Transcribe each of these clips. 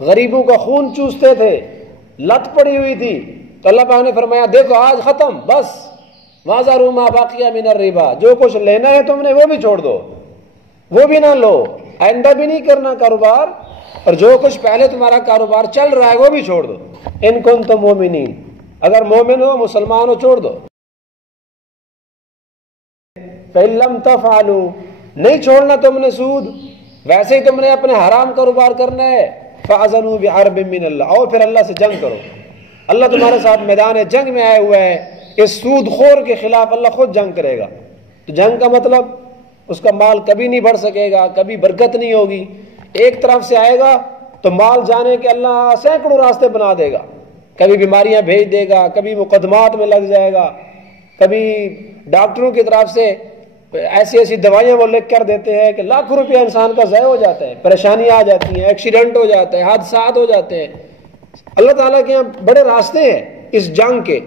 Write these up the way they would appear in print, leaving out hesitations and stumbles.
غریبوں کا خون چوستے تھے، لت پڑی ہوئی تھی، تو اللہ پاک نے فرمایا دیکھو آج ختم، بس وَذَرُوا مَا بَقِيَ مِنَ الرِّبَا، جو کچھ لینا ہے تم نے وہ بھی چھوڑ دو، وہ بھی نہ لو، آئندہ بھی نہیں کرنا کاروبار، اور جو کچھ پہلے تمہارا کاروبار چل رہا ہے وہ بھی چھوڑ دو، ان کنتم مومنین، اگر مومن ہو مسلمان ہو چھوڑ دو۔ فَإِن لَّمْ تَفْعَلُوا، نہیں چھوڑنا تم نے سود، ویسے ہی تم نے اپنے حرام کاروبار کرنا ہے، فَأَذَنُوا بِحَرْبٍ مِّنَ اللَّهِ، اور پھر اللہ سے جنگ کرو، اللہ تمہارے ساتھ میدان جنگ میں آئے ہوئے ہے، اس سود خور کے خلاف اللہ خود جنگ کرے گا۔ تو جنگ کا مطلب اس کا مال کبھی نہیں بڑھ سکے گا، کبھی برکت نہیں ہوگی، ایک طرف سے آئے گا تو مال جانے کے اللہ سینکڑوں راستے بنا دے گا، کبھی بیماریاں بھیج دے گا، کبھی مقدمات میں لگ جائے گا، کبھی ڈاکٹروں کی طرف سے ایسی ایسی دوائیاں وہ لکھ کر دیتے ہیں کہ لاکھوں روپیہ انسان کا ضائع ہو جاتا ہے، پریشانیاں آ جاتی ہیں، ایکسیڈنٹ ہو جاتے ہیں، حادثات ہو جاتے ہیں۔ اللہ تعالیٰ کے یہاں بڑے راستے ہیں اس جنگ کے،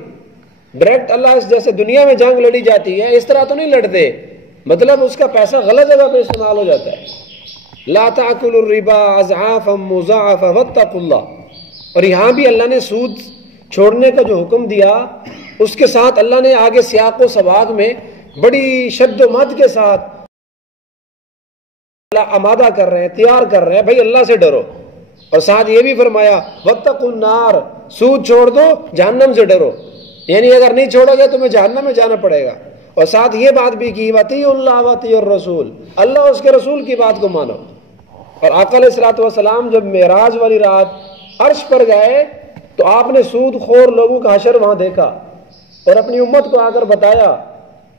ڈائریکٹ اللہ جیسے دنیا میں جنگ لڑی جاتی ہے اس طرح تو نہیں لڑتے، مطلب اس کا پیسہ غلط جگہ پہ استعمال ہو جاتا ہے۔ لا تأکلوا الربا اضعافا مضاعفا واتقوا اللہ، اور یہاں بھی اللہ نے سود چھوڑنے کا جو حکم دیا اس کے ساتھ اللہ نے آگے سیاق و سباق میں بڑی شد و مد کے ساتھ اللہ آمادہ کر رہے ہیں، تیار کر رہے ہیں، بھائی اللہ سے ڈرو، اور ساتھ یہ بھی فرمایا واتقوا النار، سود چھوڑ دو جہنم سے ڈرو، یعنی اگر نہیں چھوڑو گے تمہیں جہنم میں جانا پڑے گا، اور ساتھ یہ بات بھی کی وَأَطِیعُوا اللَّهَ وَأَطِیعُوا الرَّسُولَ، اللہ اس کے رسول کی بات کو مانو۔ اور آقا علیہ الصلوۃ والسلام جب معراج والی رات عرش پر گئے تو آپ نے سود خور لوگوں کا حشر وہاں دیکھا، اور اپنی امت کو آ کر بتایا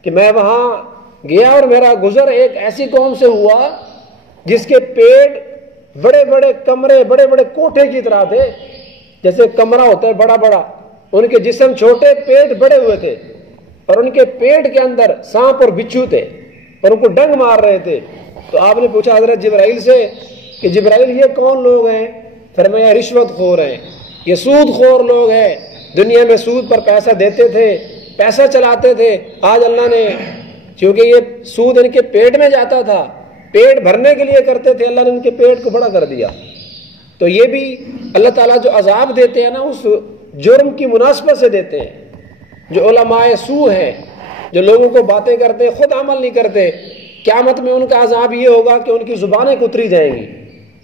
کہ میں وہاں گیا اور میرا گزر ایک ایسی قوم سے ہوا جس کے پیٹ بڑے بڑے کمرے، بڑے بڑے کوٹھے کی طرح تھے، جیسے کمرہ ہوتا ہے بڑا بڑا، ان کے جسم چھوٹے، پیٹ بڑے ہوئے تھے، اور ان کے پیٹ کے اندر سانپ اور بچھو تھے اور ان کو ڈنگ مار رہے تھے۔ تو آپ نے پوچھا حضرت جبرائیل سے کہ جبرائیل یہ کون لوگ ہیں؟ فرمایا رشوت خور ہیں، یہ سود خور لوگ ہیں، دنیا میں سود پر پیسہ دیتے تھے، پیسہ چلاتے تھے، آج اللہ نے کیونکہ یہ سود ان کے پیٹ میں جاتا تھا، پیٹ بھرنے کے لیے کرتے تھے، اللہ نے ان کے پیٹ کو بڑا کر دیا۔ تو یہ بھی اللہ تعالیٰ جو عذاب دیتے ہیں نا اس جرم کی مناسبت سے دیتے ہیں۔ جو علماء سو ہیں، جو لوگوں کو باتیں کرتے خود عمل نہیں کرتے، قیامت میں ان کا عذاب یہ ہوگا کہ ان کی زبانیں کتری جائیں گی،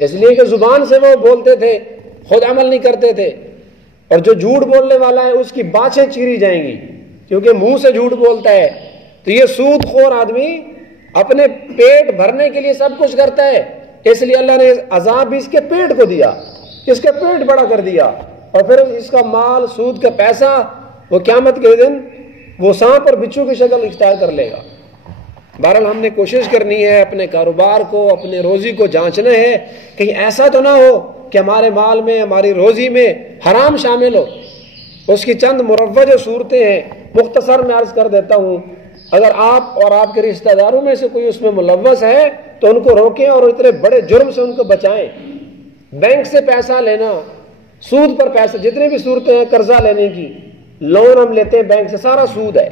اس لیے کہ زبان سے وہ بولتے تھے، خود عمل نہیں کرتے تھے، اور جو جھوٹ بولنے والا ہے اس کی باتیں چیری جائیں گی کیونکہ منہ سے جھوٹ بولتا ہے۔ تو یہ سود خور آدمی اپنے پیٹ بھرنے کے لیے سب کچھ کرتا ہے، اس لیے اللہ نے عذاب بھی اس کے پیٹ کو دیا، اس کا پیٹ بڑا کر دیا، اور پھر اس کا مال، سود کا پیسہ وہ قیامت کے دن وہ سانپ اور بچھو کی شکل اختیار کر لے گا۔ بہرحال ہم نے کوشش کرنی ہے اپنے کاروبار کو، اپنے روزی کو جانچنا ہے، کہیں ایسا تو نہ ہو کہ ہمارے مال میں، ہماری روزی میں حرام شامل ہو۔ اس کی چند مروج صورتیں ہیں، مختصر میں عرض کر دیتا ہوں۔ اگر آپ اور آپ کے رشتہ داروں میں سے کوئی اس میں ملوث ہے تو ان کو روکیں اور اتنے بڑے جرم سے ان کو بچائیں۔ بینک سے پیسہ لینا، سود پر پیسہ، جتنی بھی صورتیں ہیں قرضہ لینے کی، لون ہم لیتے ہیں بینک سے، سارا سود ہے۔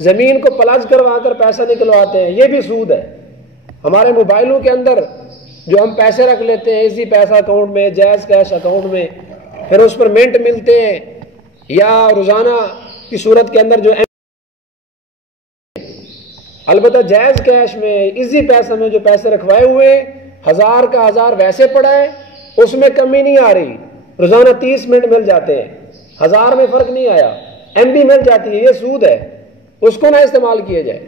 زمین کو پلج کروا کر پیسہ نکلواتے ہیں، یہ بھی سود ہے۔ ہمارے موبائلوں کے اندر جو ہم پیسے رکھ لیتے ہیں ایزی پیسہ اکاؤنٹ میں، جائز کیش اکاؤنٹ میں، پھر اس پر منٹ ملتے ہیں، یا روزانہ کی صورت کے اندر جو البتہ جائز کیش میں، ایزی پیسہ میں جو پیسے رکھوائے ہوئے، 1000 کا 1000 ویسے پڑا ہے، اس میں کمی نہیں آ رہی، روزانہ 30 منٹ مل جاتے ہیں، 1000 میں فرق نہیں آیا، MB مل جاتی ہے، یہ سود ہے، اس کو نہ استعمال کیا جائے۔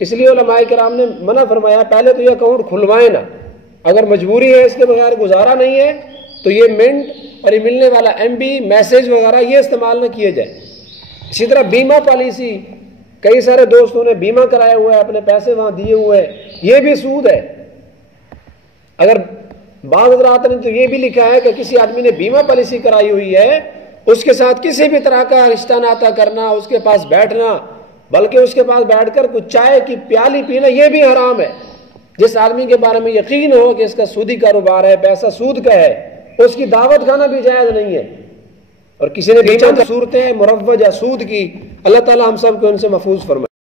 اس لیے علماء کرام نے منع فرمایا پہلے تو یہ اکاؤنٹ کھلوائیں نہ، اگر مجبوری ہے اس کے بغیر گزارا نہیں ہے تو یہ منٹ اور یہ ملنے والا MB میسج وغیرہ یہ استعمال نہ کیے جائے۔ اسی طرح بیمہ پالیسی، کئی سارے دوستوں نے بیمہ کرایا ہوا ہے، اپنے پیسے وہاں دیے ہوئے ہیں، یہ بھی سود ہے۔ اگر بعض حضرات نے تو یہ بھی لکھا ہے کہ کسی آدمی نے بیمہ پالیسی کرائی ہوئی ہے، اس کے ساتھ کسی بھی طرح کا رشتہ ناتا کرنا، اس کے پاس بیٹھنا، بلکہ اس کے پاس بیٹھ کر کچھ چائے کی پیالی پینا، یہ بھی حرام ہے۔ جس آدمی کے بارے میں یقین ہو کہ اس کا سودی کاروبار ہے، پیسہ سود کا ہے، اس کی دعوت کھانا بھی جائز نہیں ہے۔ اور کسی نے بھی چند صورتیں مروجہ سود کی، اللہ تعالی ہم سب کو ان سے محفوظ فرمائے۔